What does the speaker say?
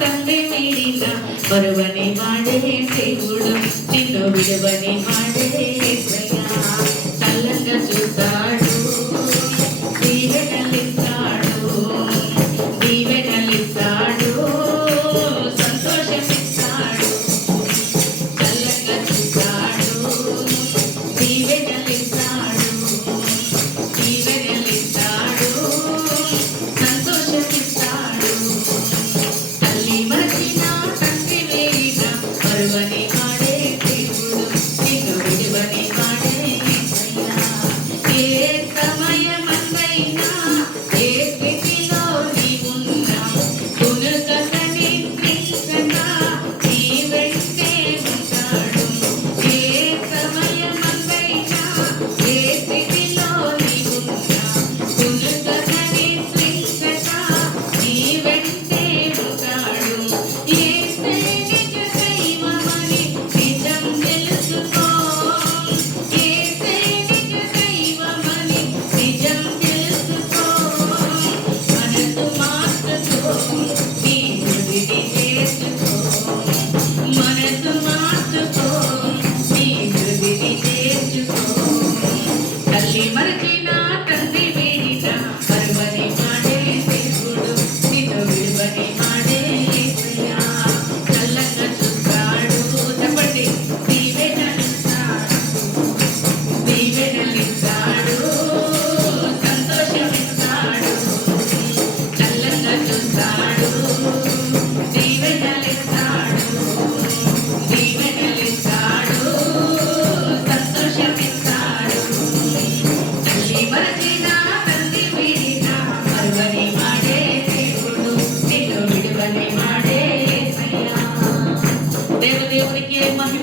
ತಂದೆ ನೀರಿಲ್ಲ ಬರುವನೆ ಮಾಡದೆ ಗುಡು ನಿನ್ನು ಬಿಡುವನೆ ಮಾಡದೆ ఏ you. దేవుడు దేవుడికి మహిమ